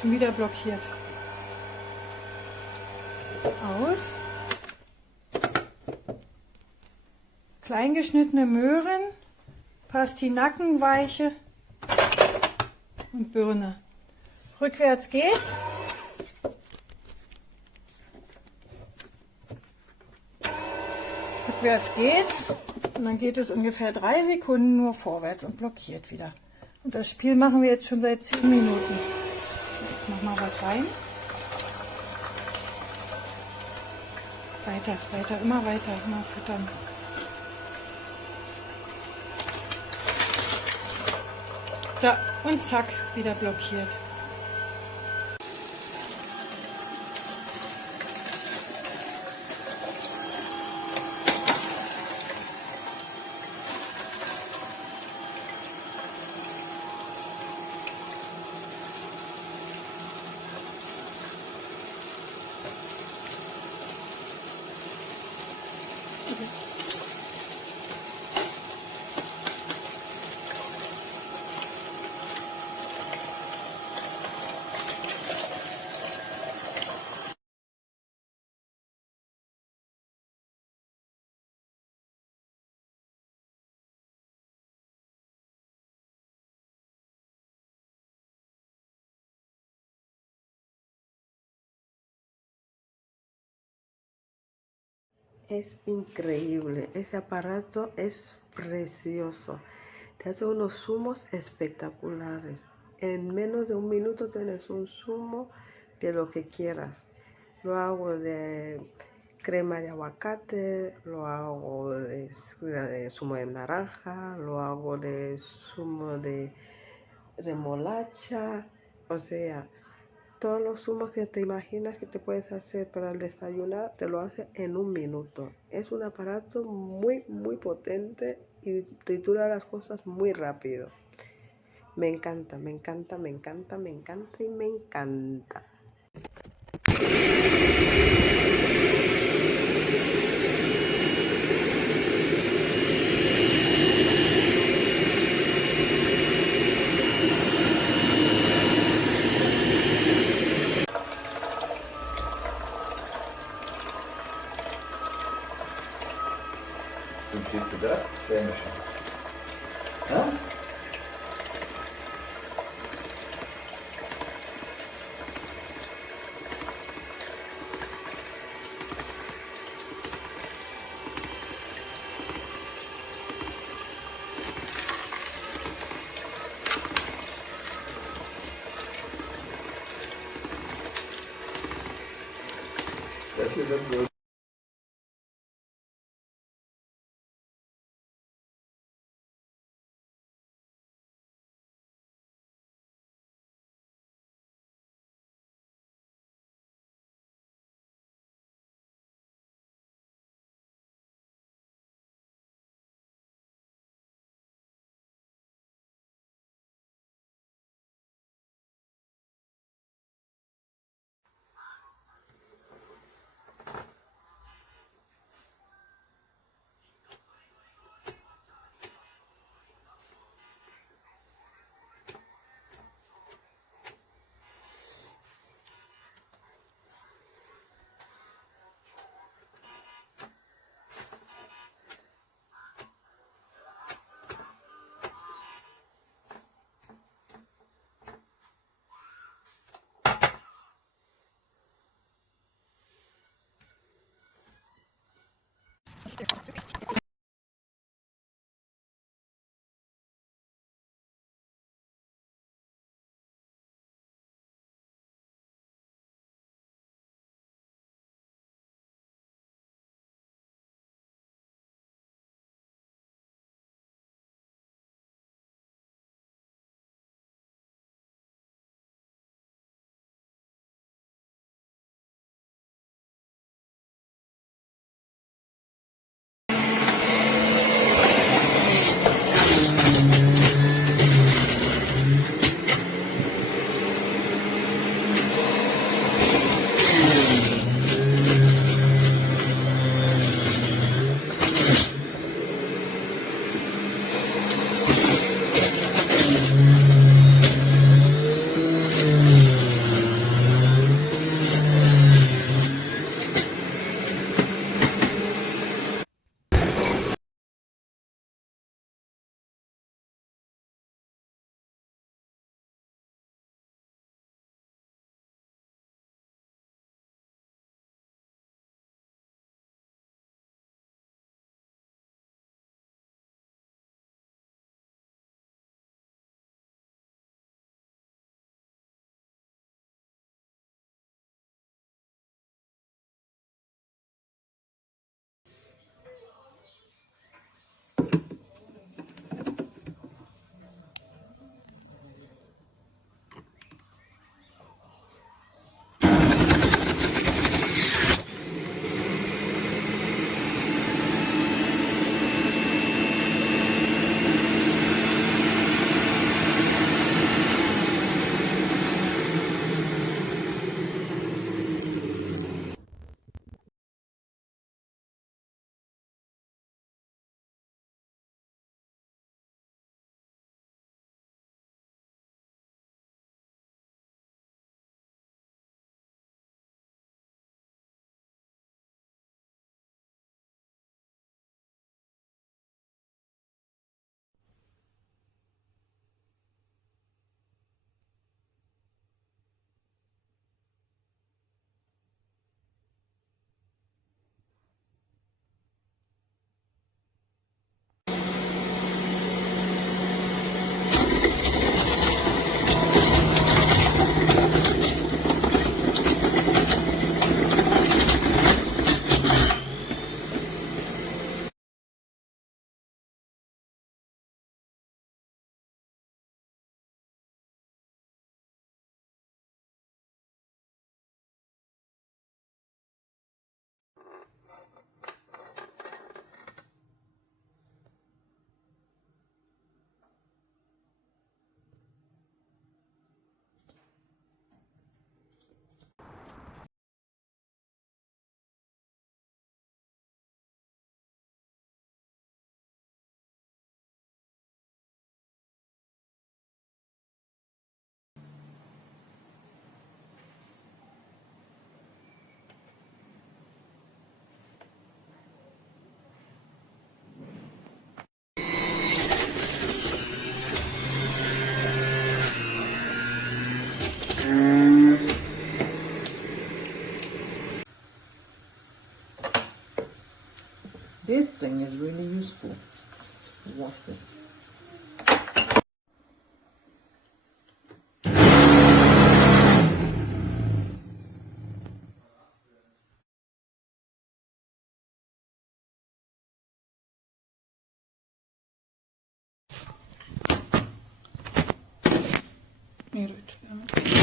Schon wieder blockiert. Aus. Kleingeschnittene Möhren, Pastinaken, weiche und Birne. Rückwärts geht's. Rückwärts geht's. Und dann geht es ungefähr 3 Sekunden nur vorwärts und blockiert wieder. Und das Spiel machen wir jetzt schon seit 10 Minuten. Ich mache mal was rein. Weiter, weiter, immer füttern. Da, und zack, wieder blockiert. Es increíble, ese aparato es precioso. Te hace unos zumos espectaculares. En menos de 1 minuto tienes un zumo de lo que quieras. Lo hago de crema de aguacate, lo hago de zumo de naranja, lo hago de zumo de remolacha, o sea, todos los zumos que te imaginas que te puedes hacer para el desayunar, te lo hace en 1 minuto. Es un aparato muy, muy potente y tritura las cosas muy rápido. Me encanta, me encanta, me encanta, me encanta y me encanta. Empfiehlst du das? Sehr schön. Ja? Das hier sind wohl This thing is really useful. Watch this. Mira,